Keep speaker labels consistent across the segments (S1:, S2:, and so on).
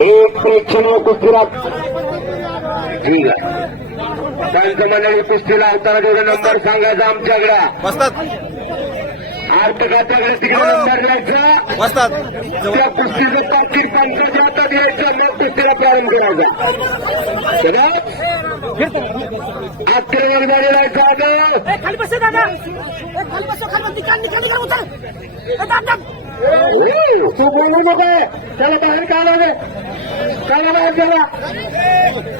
S1: एक प्रेक्षणीय कुस्तीला ठीक आहे त्यांचं मंडळी कुस्तीला लावताना जेवढे नंबर सांगायचा आमच्याकडे. तिकडे नंबर द्यायचा.
S2: बसतात
S1: त्या कुस्तीचं पाकिट पंचाच्या हातात यायचं मग कुस्तीला प्रारंभ करायचा आक्रमण झालेला जागा
S3: ए, खाली बस दादा. खाली बस खाली निकाल निकाल निकाल
S1: तू बोलू नका. त्याला बाहेर काढावे काढा बाहेर त्याला.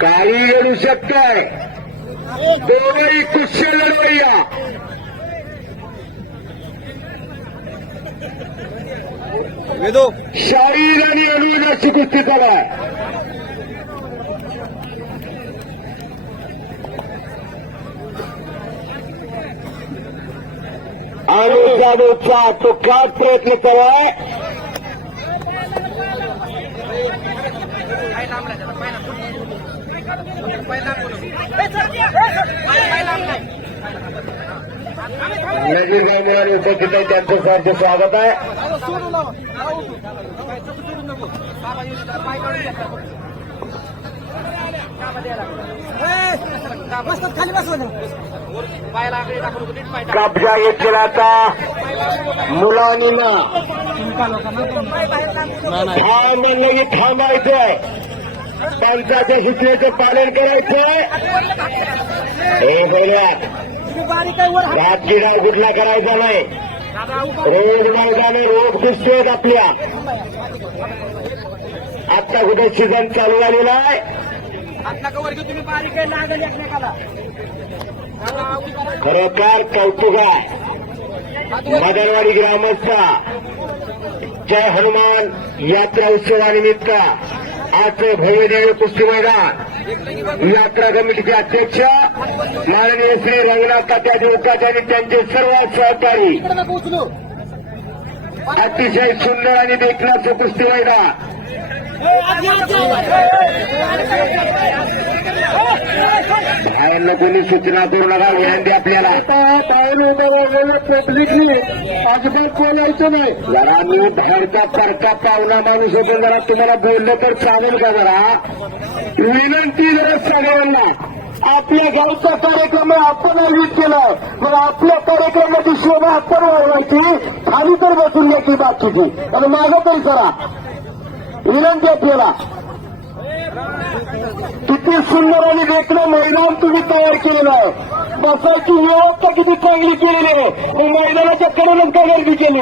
S1: काही लढू शकताय. दोनही कुस्ती
S2: वेदो
S1: शाहीर आणि अनुवादाची कुस्ती चालू आहे अनुज जाधवचा तो काय प्रयत्न करा नवीन नजीर गावमुळे उपस्थित आहे त्यांचं सहर्ष स्वागत आहे
S3: खाली
S1: कब्जा घेतलेला हा म्हणलं की थांबायचंय. पंचाच्या सूचनेचं पालन करायचंय. हे बोलूया किडा कुठला करायचा नाही. रोज मैदाने रोज कुस्ती आपल्या. आत्ता कुठे सीझन चालू झालेला आहे. खरोखर कौतुक आहे. मदनवाडी ग्रामस्थ. जय हनुमान यात्रा उत्सवानिमित्त आजचं भव्यदेव कुस्ती मैदान. यात्रा कमिटीचे अध्यक्ष माननीय श्री रंगनाथ तात्या देवकाचे आणि त्यांचे सर्व सहकारी. अतिशय सुंदर आणि देखण्याचं कुस्ती मैदान. बाहेरनं कोणी सूचना करू नका विनंती आपल्याला. बाहेर उभं पब्लिकनी अजिबात बोलायचं नाही जरा मी बाहेरचा परका पाहुणा माणूस होतो जरा तुम्हाला बोललं तर चालेल का जरा? विनंती जरा सगळ्यांना. आपल्या गावचा कार्यक्रम आपण आयोजित केलाय. मग आपल्या कार्यक्रमाची शोभा आपण वाढवायची खाली तर बसून द्यायची बाकीची आणि माझं तरी करा विनंती आपल्याला. किती सुंदर आणि वेगळं मैदान तुम्ही तयार केलेलं आहे. बसायची व्यवस्था किती चांगली केलेली आहे. मग मैदानाच्या कडेनं का गर्दी केली?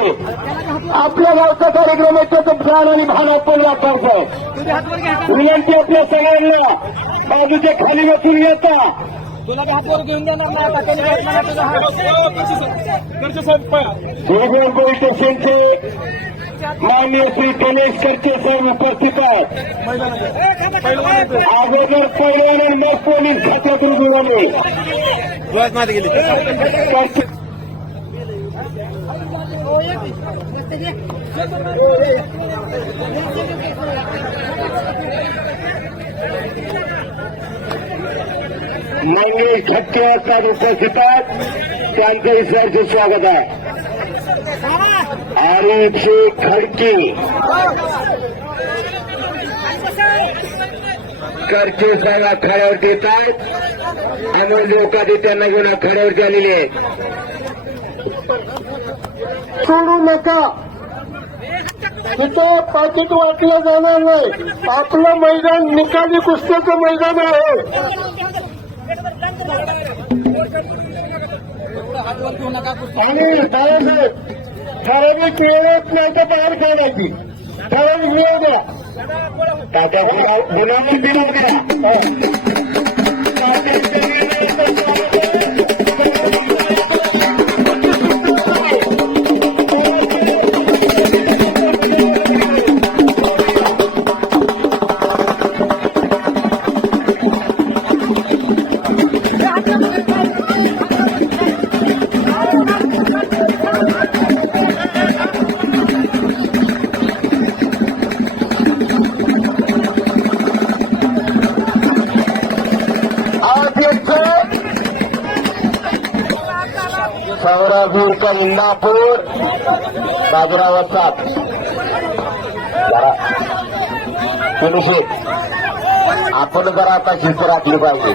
S1: आपल्या गावचा कार्यक्रम आहे त्याचं प्राण आणि भान आपण राखायचं आहे. विनंती आपल्या सगळ्यांना. बाजूच्या खाली बसून येता.
S3: तुला हातवर घेऊन देणार
S1: स्टेशनचे माननीय श्री गणेश करचे साहेब उपस्थित आहेत. अगोदर पहिलवान आणि मग पोलीस खात्यातून
S2: गेली.
S1: करचे मंगेश ठक्के असतात उपस्थित आहेत. त्यांचं स्वागत आहे. आरिफ खडकी. करचे साहेब आखाड्यावरती येत आहेत. अमोल लोकांनी त्यांना घेऊन आखाड्यावरती आलेले आहेत सोडू नका. तिथं पाकिट वाटलं जाणार नाही. आपलं मैदान निकाली कुस्त्याचं मैदान आहे. आणि बाळासाहेब ठराविक वेळेत नाही तर बाहेर काढायची ठराविक वेळ द्या तात्या गुन्हा दिलं द्या आज यांचं इंदापूर बाबुराव सात जरा आपण जरा आता शिस्त राखली पाहिजे.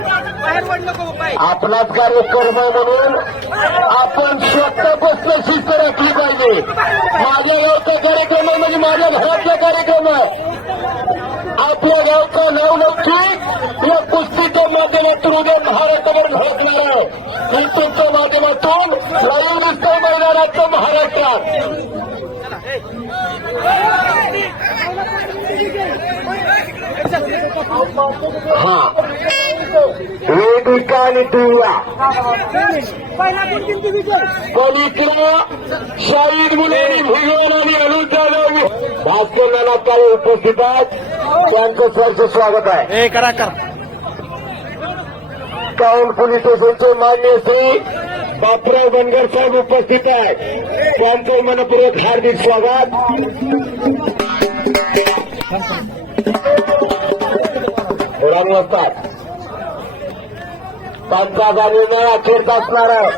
S1: आपलाच कार्यक्रम आहे म्हणून आपण स्वतः बसलं शिस्त राखली पाहिजे. माझ्या गावचा कार्यक्रम आहे म्हणजे माझ्या घरातला कार्यक्रम आहे. आपल्या गावचा नवलौकिक या कुस्तीच्या माध्यमातून उद्या भारतावर घडकणार आहे युट्यूबच्या माध्यमातून लाईव्ह दिसतंय मैदानाचं महाराष्ट्रात हा वेदिका आणि दिव्या
S3: पहिला गुण किती विजय
S1: पवित्र शाहीद मुलांनी भुजबळ आणि अनुज जाधव भास्कर नाना काळे उपस्थित आहेत त्यांचं सरचं स्वागत आहे
S2: ए करा कर
S1: काऊन पोलीस स्टेशनचे मान्य श्री बापराव बनगर साहेब उपस्थित आहेत त्यांचं मनपूर्वक हार्दिक स्वागत। थोडा नसतात त्यांचा निर्णय अखेरचा असणार आहे.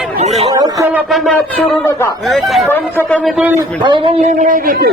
S1: लोकांना आज करू नका. पंच कमिटी फायनल निर्णय घेते